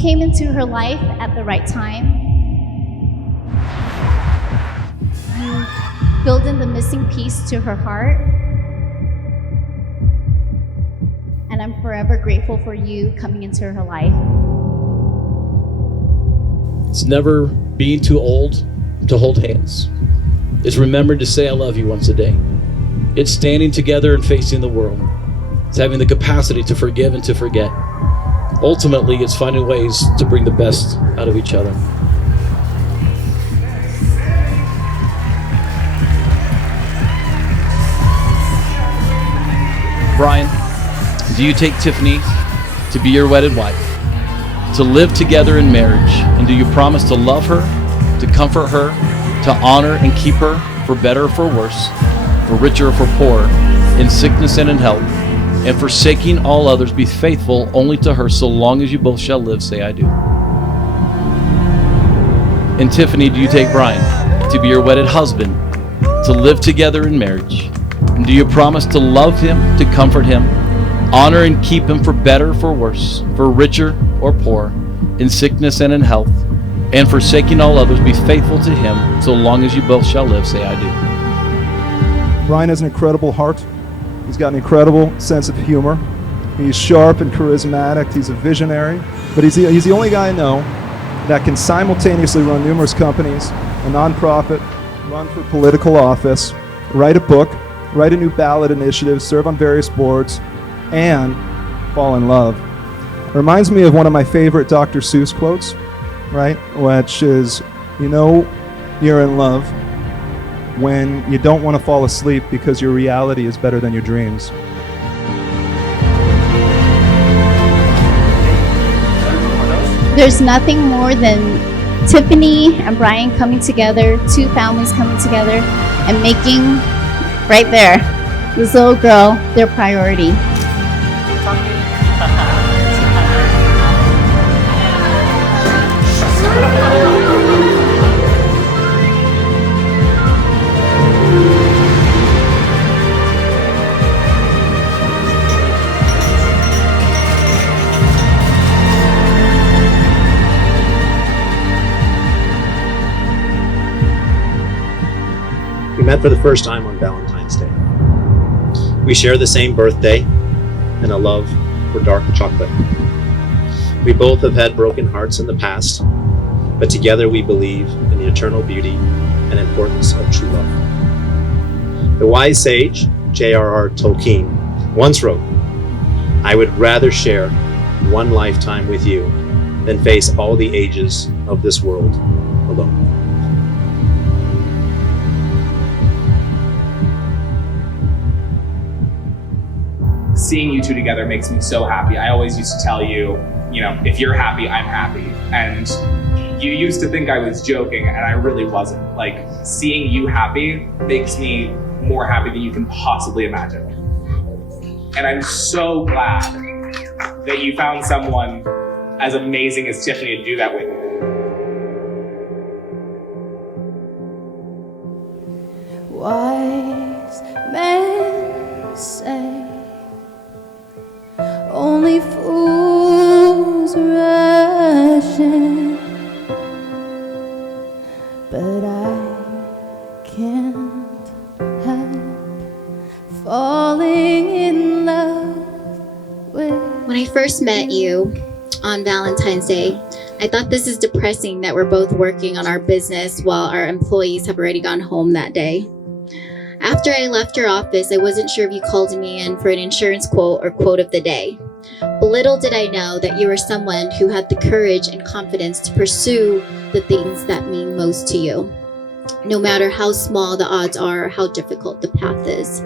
came into her life at the right time. You filled in the missing piece to her heart. And I'm forever grateful for you coming into her life. It's never being too old to hold hands. It's remembering to say I love you once a day. It's standing together and facing the world. It's having the capacity to forgive and to forget. Ultimately, it's finding ways to bring the best out of each other. Brian, do you take Tiffany to be your wedded wife, to live together in marriage, and do you promise to love her, to comfort her, to honor and keep her for better or for worse, for richer or for poorer, in sickness and in health, and forsaking all others, be faithful only to her so long as you both shall live? Say, I do. And Tiffany, do you take Brian to be your wedded husband, to live together in marriage? And do you promise to love him, to comfort him, honor and keep him for better or for worse, for richer or poorer, in sickness and in health, and forsaking all others, be faithful to him so long as you both shall live? Say, I do. Brian has an incredible heart. He's got an incredible sense of humor. He's sharp and charismatic. He's a visionary. But he's the only guy I know that can simultaneously run numerous companies, a nonprofit, run for political office, write a book, write a new ballot initiative, serve on various boards, and fall in love. It reminds me of one of my favorite Dr. Seuss quotes, right? Which is, you know you're in love when you don't want to fall asleep because your reality is better than your dreams. There's nothing more than Tiffany and Brian coming together, two families coming together, and making, right there, this little girl their priority. We met for the first time on Valentine's Day. We share the same birthday and a love for dark chocolate. We both have had broken hearts in the past, but together we believe in the eternal beauty and importance of true love. The wise sage, J.R.R. Tolkien, once wrote, "I would rather share one lifetime with you than face all the ages of this world alone." Seeing you two together makes me so happy. I always used to tell you, if you're happy, I'm happy. And you used to think I was joking, and I really wasn't. Like, seeing you happy makes me more happy than you can possibly imagine. And I'm so glad that you found someone as amazing as Tiffany to do that with you. Wise men say only fools rush in, but I can't help falling in love with. When I first met you on Valentine's Day, I thought this is depressing that we're both working on our business while our employees have already gone home that day. After I left your office, I wasn't sure if you called me in for an insurance quote or quote of the day. But little did I know that you were someone who had the courage and confidence to pursue the things that mean most to you, no matter how small the odds are or how difficult the path is.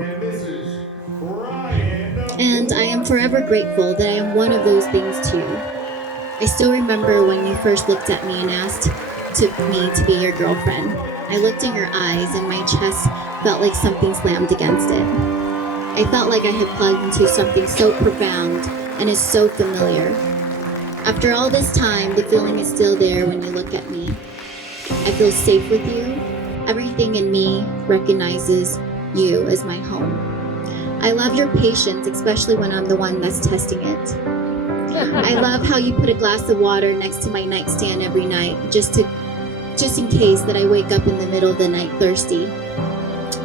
And I am forever grateful that I am one of those things to you. I still remember when you first looked at me and asked me to be your girlfriend. I looked in your eyes and my chest felt like something slammed against it. I felt like I had plugged into something so profound and is so familiar. After all this time, the feeling is still there when you look at me. I feel safe with you. Everything in me recognizes you as my home. I love your patience, especially when I'm the one that's testing it. I love how you put a glass of water next to my nightstand every night, just in case that I wake up in the middle of the night thirsty.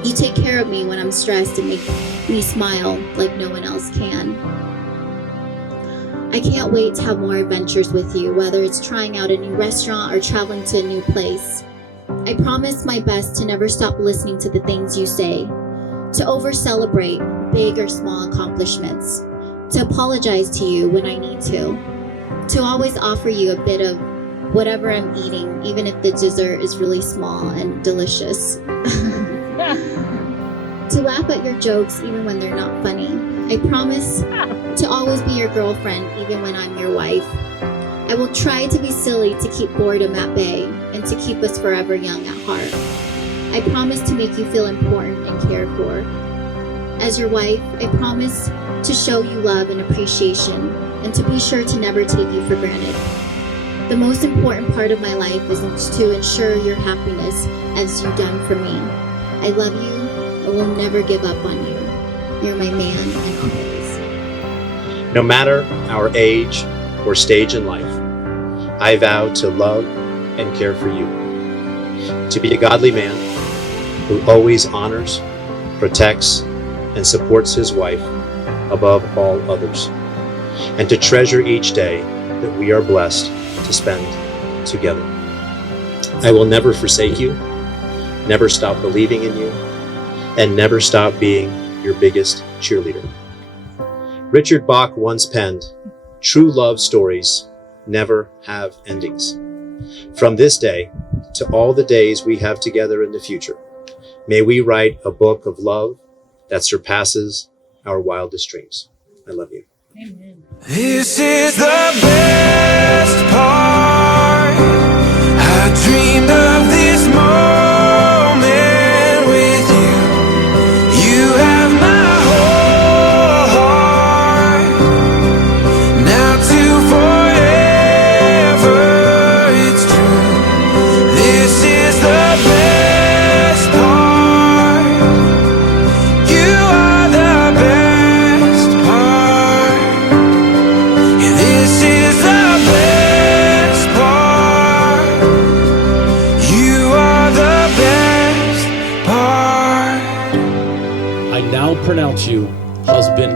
You take care of me when I'm stressed and make me smile like no one else can. I can't wait to have more adventures with you, whether it's trying out a new restaurant or traveling to a new place. I promise my best to never stop listening to the things you say, to over-celebrate big or small accomplishments, to apologize to you when I need to always offer you a bit of whatever I'm eating, even if the dessert is really small and delicious. To laugh at your jokes even when they're not funny. I promise to always be your girlfriend even when I'm your wife. I will try to be silly to keep boredom at bay and to keep us forever young at heart. I promise to make you feel important and cared for. As your wife, I promise to show you love and appreciation and to be sure to never take you for granted. The most important part of my life is to ensure your happiness as you've done for me. I love you and will never give up on you. You're my man and always. No matter our age or stage in life, I vow to love and care for you, to be a godly man who always honors, protects, and supports his wife above all others, and to treasure each day that we are blessed to spend together. I will never forsake you, never stop believing in you, and never stop being your biggest cheerleader. Richard Bach once penned, "True love stories never have endings." From this day to all the days we have together in the future, may we write a book of love that surpasses our wildest dreams. I love you. This is the best part. I dreamed of this moment with you. You have my whole heart. Now to forever, it's true. This is the best part. You are the best part. This is the best part. You are the best part. I now pronounce you husband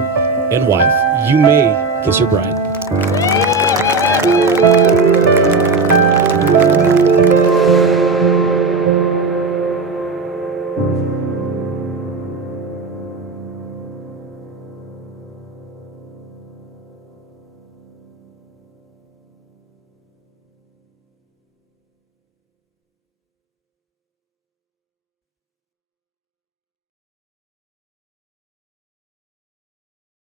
and wife. You may kiss your bride.